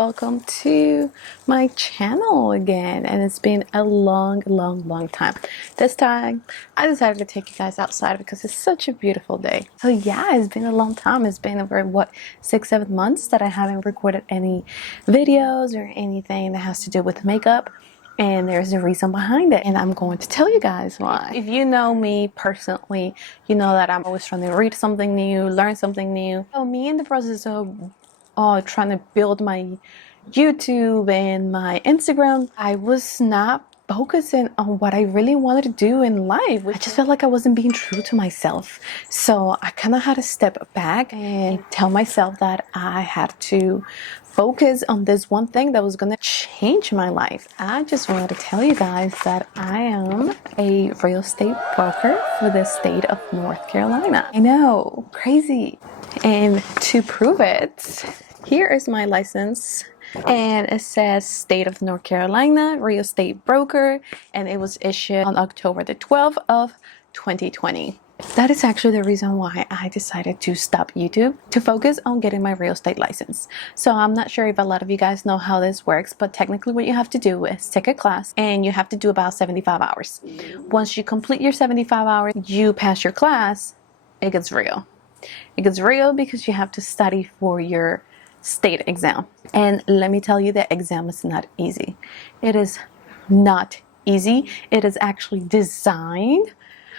welcome to my channel again. And it's been a long time. This time I decided to take you guys outside because it's such a beautiful day. So yeah, it's been a long time. It's been over 6-7 months that I haven't recorded any videos or anything that has to do with makeup. And there's a reason behind it, and I'm going to tell you guys why. If you know me personally, you know that I'm always trying to read something new, learn something new. So me in the process of trying to build my YouTube and my Instagram, I was not focusing on what I really wanted to do in life. I just felt like I wasn't being true to myself. So I kind of had to step back and tell myself that I had to focus on this one thing that was going to change my life. I just wanted to tell you guys that I am a real estate broker for the state of North Carolina. I know, crazy. And to prove it, here is my license. And it says State of North Carolina Real Estate Broker, and it was issued on October the 12th of 2020. That is actually the reason why I decided to stop YouTube to focus on getting my real estate license. So I'm not sure if a lot of you guys know how this works, but technically what you have to do is take a class and you have to do about 75 hours. Once you complete your 75 hours, you pass your class, it gets real. It gets real because you have to study for your state exam. And let me tell you, the exam is not easy. It is not easy. It is actually designed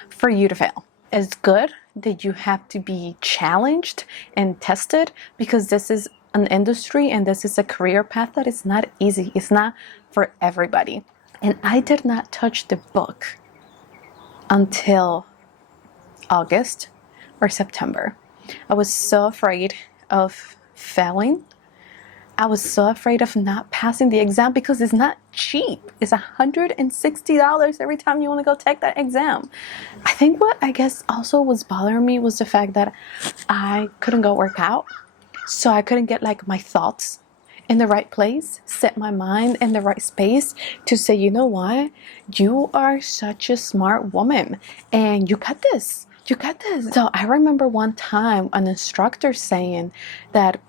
for you to fail. It's good that you have to be challenged and tested because this is an industry and this is a career path that is not easy. It's not for everybody. And I did not touch the book until August or September. I was so afraid of failing. I was so afraid of not passing the exam because it's not cheap. It's $160 every time you want to go take that exam. I think what I guess also was bothering me was the fact that I couldn't go work out. So I couldn't get like my thoughts in the right place, set my mind in the right space to say, you know what, you are such a smart woman and you got this. You got this. So I remember one time an instructor saying that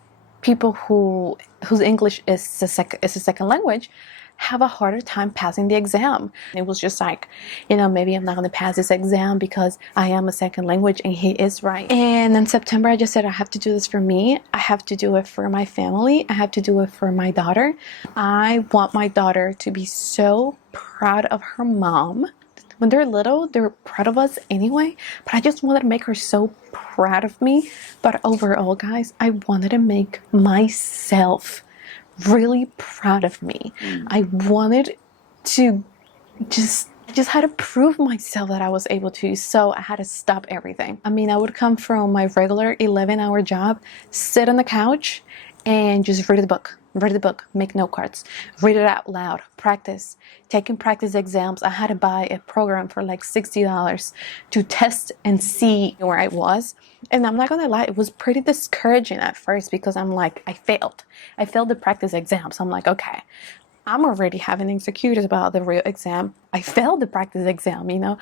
people whose English is a second language have a harder time passing the exam. It was just like, you know, maybe I'm not going to pass this exam because I am a second language, and he is right. And in September, I just said, I have to do this for me. I have to do it for my family. I have to do it for my daughter. I want my daughter to be so proud of her mom. When they're little, they're proud of us anyway, but I just wanted to make her so proud of me. But overall, guys, I wanted to make myself really proud of me. I wanted to just had to prove myself that I was able to, so I had to stop everything. I mean, I would come from my regular 11-hour job, sit on the couch, and just read the book, make note cards, read it out loud, practice, taking practice exams. I had to buy a program for like $60 to test and see where I was. And I'm not gonna lie, it was pretty discouraging at first because I'm like, I failed the practice exams. I'm like, okay, I'm already having insecurities about the real exam. I failed the practice exam, you know?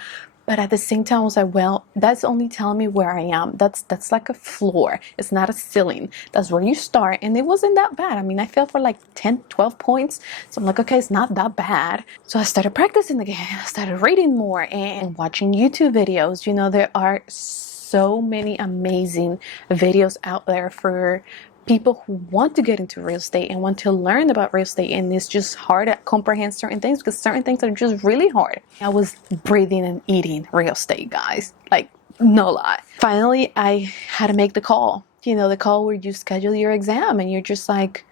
But at the same time, I was like, well, that's only telling me where I am. That's like a floor. It's not a ceiling. That's where you start. And it wasn't that bad. I mean, I failed for like 10, 12 points. So I'm like, okay, it's not that bad. So I started practicing again. I started reading more and watching YouTube videos. You know, there are so many amazing videos out there for people who want to get into real estate and want to learn about real estate, and it's just hard to comprehend certain things because certain things are just really hard. I was breathing and eating real estate, guys, like no lie. Finally, I had to make the call, you know, the call where you schedule your exam and you're just like,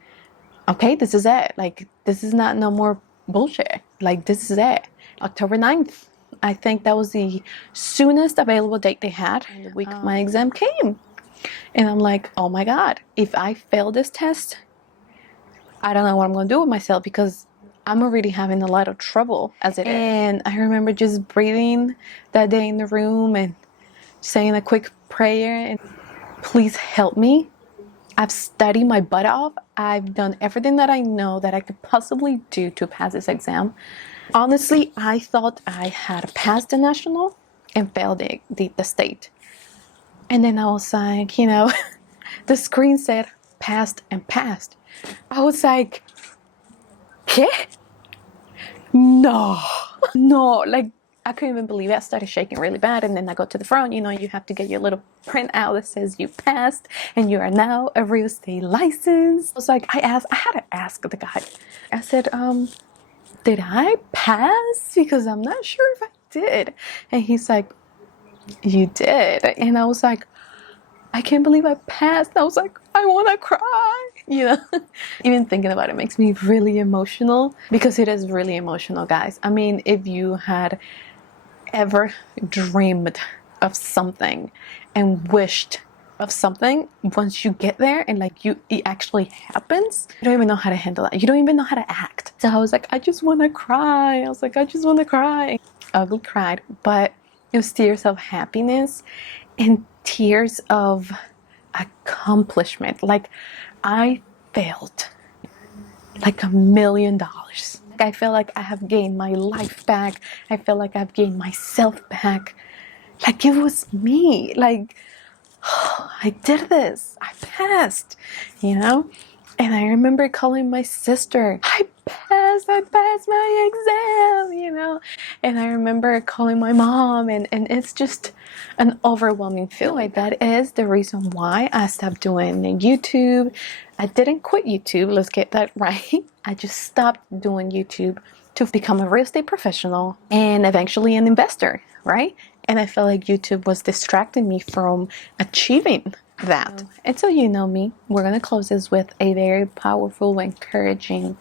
okay, this is it. Like, this is not no more bullshit. Like, this is it. October 9th. I think that was the soonest available date they had. And the week my exam came. And I'm like, oh my God, if I fail this test, I don't know what I'm going to do with myself because I'm already having a lot of trouble as it is. And I remember just breathing that day in the room and saying a quick prayer and please help me. I've studied my butt off. I've done everything that I know that I could possibly do to pass this exam. Honestly, I thought I had passed the national and failed the state. And then I was like, you know, the screen said passed and passed. I was like, ¿qué? No, no, like I couldn't even believe it. I started shaking really bad, and then I got to the front. You know, you have to get your little printout that says you passed and you are now a real estate license. I was like, I had to ask the guy. I said, did I pass? Because I'm not sure if I did. And he's like, you did. And I was like, I can't believe I passed. I was like, I want to cry, you know? Even thinking about it makes me really emotional, because it is really emotional, guys. I mean, if you had ever dreamed of something and wished of something, once you get there and like it actually happens, you don't even know how to handle that. You don't even know how to act. So I was like, I just want to cry. I was like, I just want to cry. Ugly cried, but it was tears of happiness and tears of accomplishment. Like, I felt like $1 million. I feel like I have gained my life back. I feel like I've gained myself back. Like, it was me. Like, oh, I did this. I passed, you know? And I remember calling my sister. I passed my exam, you know? And I remember calling my mom, and it's just an overwhelming feeling. That is the reason why I stopped doing YouTube. I didn't quit YouTube, let's get that right. I just stopped doing YouTube to become a real estate professional and eventually an investor, right? And I felt like YouTube was distracting me from achieving that. And so, you know me, we're going to close this with a very powerful, encouraging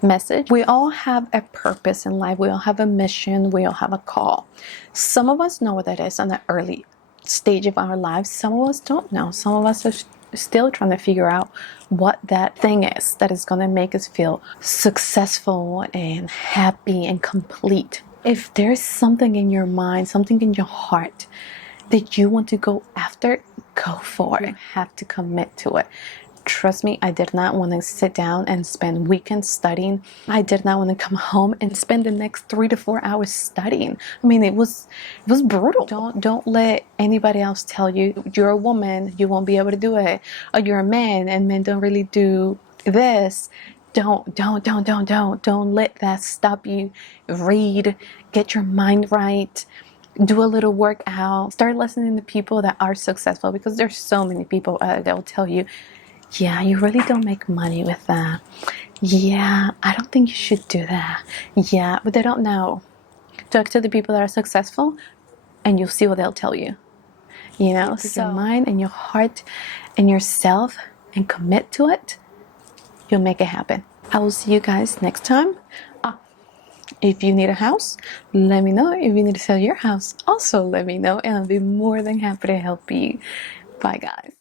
message. We all have a purpose in life. We all have a mission. We all have a call. Some of us know what that is on the early stage of our lives. Some of us don't know. Some of us are still trying to figure out what that thing is that is going to make us feel successful and happy and complete. If there's something in your mind, something in your heart that you want to go after, go for it. You have to commit to it. Trust me, I did not want to sit down and spend weekends studying. I did not want to come home and spend the next 3 to 4 hours studying. I mean, it was brutal. Don't let anybody else tell you you're a woman, you won't be able to do it, or you're a man and men don't really do this. Don't let that stop you. Read, get your mind right. Do a little workout. Start listening to people that are successful, because there's so many people that will tell you, yeah, you really don't make money with that. Yeah, I don't think you should do that. Yeah, but they don't know. Talk to the people that are successful and you'll see what they'll tell you. You know, so your mind and your heart and yourself and commit to it, you'll make it happen. I will see you guys next time. If you need a house, let me know. If you need to sell your house, also let me know, and I'll be more than happy to help you. Bye, guys.